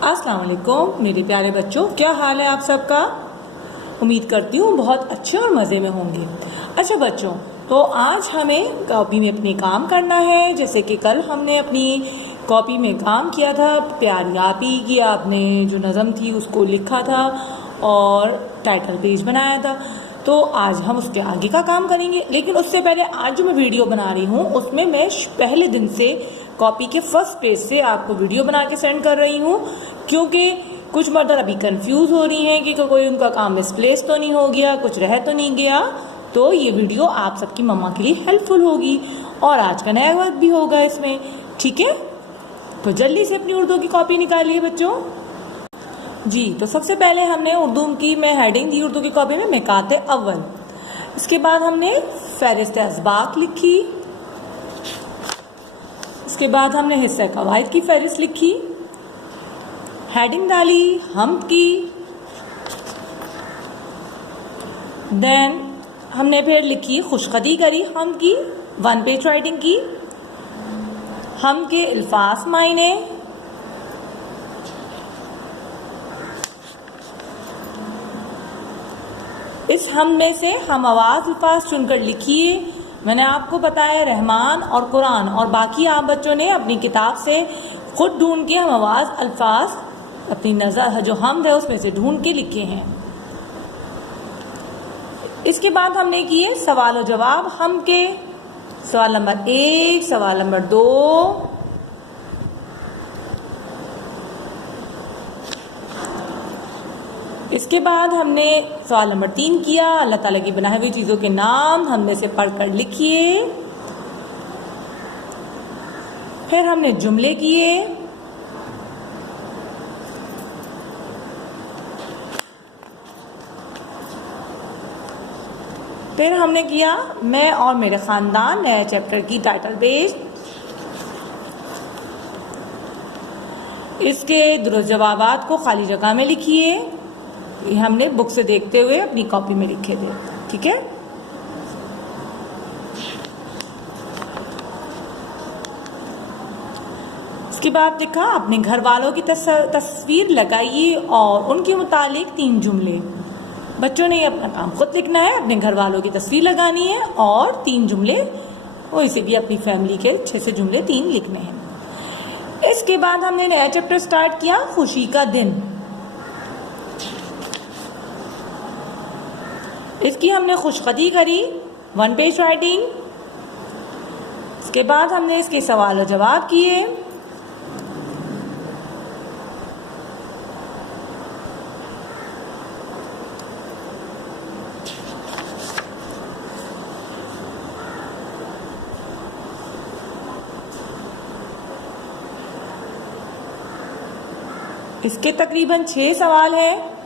अस्सलाम वालेकुम मेरे प्यारे बच्चों, क्या हाल है आप सबका। उम्मीद करती हूँ बहुत अच्छे और मज़े में होंगे। अच्छा बच्चों, तो आज हमें कॉपी में अपने काम करना है। जैसे कि कल हमने अपनी कॉपी में काम किया था, प्यारी आपी की आपने जो नज़म थी उसको लिखा था और टाइटल पेज बनाया था। तो आज हम उसके आगे का काम करेंगे, लेकिन उससे पहले आज जो मैं वीडियो बना रही हूँ उसमें मैं पहले दिन से कॉपी के फर्स्ट पेज से आपको वीडियो बना के सेंड कर रही हूँ, क्योंकि कुछ मदर अभी कंफ्यूज हो रही हैं कि कोई उनका काम मिसप्लेस तो नहीं हो गया, कुछ रह तो नहीं गया। तो ये वीडियो आप सबकी मम्मा के लिए हेल्पफुल होगी और आज का नया वर्क भी होगा इसमें, ठीक है। तो जल्दी से अपनी उर्दू की कॉपी निकालिए बच्चों जी। तो सबसे पहले हमने उर्दू की मैं हेडिंग दी उर्दू की कॉपी में मिकाते अव्वल। इसके बाद हमने फहरिस्त अस्बाक लिखी। इसके बाद हमने हिस्सा कवायद की फहरिस्त लिखी, हेडिंग डाली हम की। देन हमने फिर लिखी खुशखदी करी हम की, 1 पेज राइटिंग की। हम के अल्फाज मायने, इस हम में से हम आवाज़ अल्फाज चुनकर लिखिए। मैंने आपको बताया रहमान और कुरान, और बाकी आप बच्चों ने अपनी किताब से खुद ढूंढ के हम आवाज़ अल्फाज अपनी नज़र जो हम है उसमें से ढूंढ के लिखे हैं। इसके बाद हमने किए सवाल और जवाब हम के, सवाल नंबर 1, सवाल नंबर 2, इसके बाद हमने सवाल नंबर 3 किया अल्लाह ताला की बनाई हुई चीज़ों के नाम हमने से पढ़कर लिखिए। फिर हमने जुमले किए। फिर हमने किया मैं और मेरे ख़ानदान नए चैप्टर की टाइटल पेज। इसके दुरुस्त जवाबात को खाली जगह में लिखिए। ये हमने बुक से देखते हुए अपनी कॉपी में लिखे थे, ठीक है। इसके बाद लिखा अपने घर वालों की तस्वीर लगाइए और उनके मुतालिक 3 जुमले। बच्चों ने अपना काम खुद लिखना है, अपने घर वालों की तस्वीर लगानी है और 3 जुमले, और इसे भी अपनी फैमिली के 6 से जुमले 3 लिखने हैं। इसके बाद हमने नया चैप्टर स्टार्ट किया खुशी का दिन। इसकी हमने खुशखदी करी 1 पेज राइटिंग। इसके बाद हमने इसके सवाल और जवाब किए। इसके तकरीबन 6 सवाल हैं।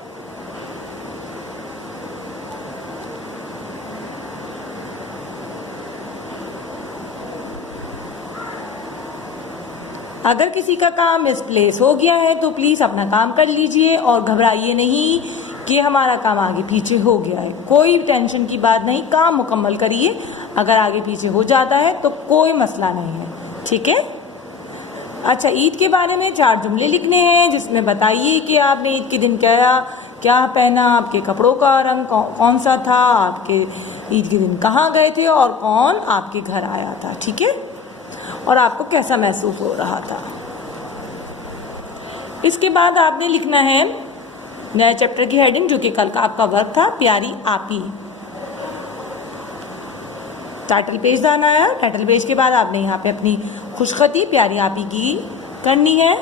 अगर किसी का काम मिसप्लेस हो गया है तो प्लीज़ अपना काम कर लीजिए और घबराइए नहीं कि हमारा काम आगे पीछे हो गया है। कोई टेंशन की बात नहीं, काम मुकम्मल करिए। अगर आगे पीछे हो जाता है तो कोई मसला नहीं है, ठीक है। अच्छा, ईद के बारे में 4 जुमले लिखने हैं, जिसमें बताइए कि आपने ईद के दिन क्या पहना, आपके कपड़ों का रंग कौन सा था, आपके ईद के दिन कहाँ गए थे और कौन आपके घर आया था, ठीक है, और आपको कैसा महसूस हो रहा था। इसके बाद आपने लिखना है नए चैप्टर की हेडिंग, जो कि कल का आपका वर्क था, प्यारी आपी। टाइटल पेज डालना है। टाइटल पेज के बाद आपने यहाँ पे अपनी खुशखती प्यारी आपी की करनी है।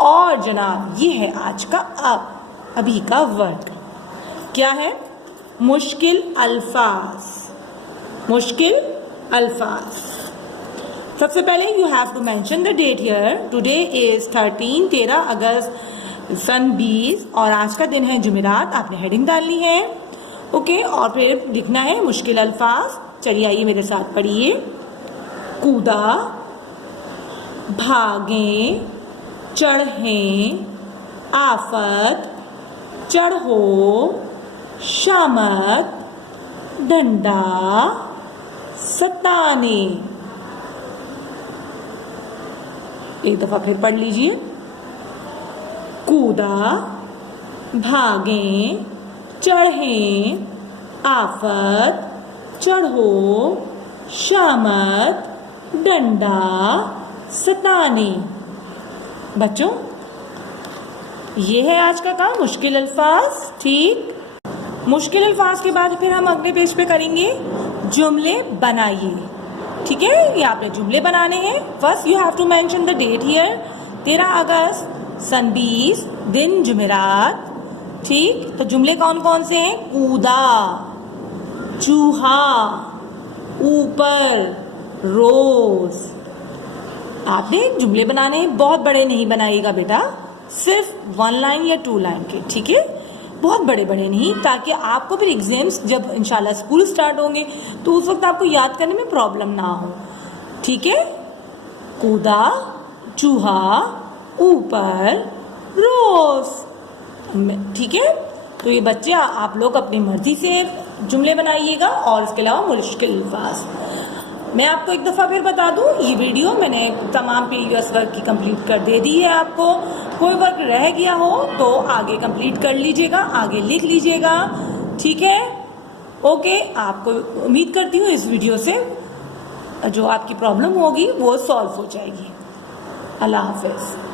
और जनाब ये है आज का अभी का वर्क। क्या है? मुश्किल अल्फाज। मुश्किल अल्फाज। सबसे पहले you have to mention the date here. Today is 13 August सन 20 और आज का दिन है जुमेरात। आपने हेडिंग डालनी है, ओके। और फिर लिखना है मुश्किल अल्फाज। चलिए आइए मेरे साथ पढ़िए। कूदा, भागें, चढ़ें, आफत, चढ़ो, शामत, डंडा, सताने। एक दफा फिर पढ़ लीजिए। कूदा, भागें, चढ़ें, आफत, चढ़ो, शामत, डंडा, सताने। बच्चों, ये है आज का काम, मुश्किल अल्फाज। ठीक, मुश्किल अल्फाज के बाद फिर हम अगले पेज पे करेंगे जुमले बनाइए। ठीक है, ये आपने जुमले बनाने हैं। First you have to mention the date here, 13 August सन 20, दिन जुमेरात। ठीक, तो जुमले कौन कौन से हैं? कूदा, चूहा, ऊपर, रोज। आपने जुमले बनाने हैं, बहुत बड़े नहीं बनाइएगा बेटा, सिर्फ 1 लाइन या 2 लाइन के। ठीक है, बहुत बड़े बड़े नहीं, ताकि आपको फिर एग्जाम्स जब इंशाल्लाह स्कूल स्टार्ट होंगे तो उस वक्त आपको याद करने में प्रॉब्लम ना हो। ठीक है, कूदा, चूहा, ऊपर, रोज। ठीक है, तो ये बच्चे आप लोग अपनी मर्जी से जुमले बनाइएगा और इसके अलावा मुश्किल अल्फाज। मैं आपको एक दफ़ा फिर बता दूं, ये वीडियो मैंने तमाम PUS वर्क की कंप्लीट कर दे दी है। आपको कोई वर्क रह गया हो तो आगे कंप्लीट कर लीजिएगा, आगे लिख लीजिएगा। ठीक है, ओके। आपको उम्मीद करती हूँ इस वीडियो से जो आपकी प्रॉब्लम होगी वो सॉल्व हो जाएगी। अल्लाह हाफिज़।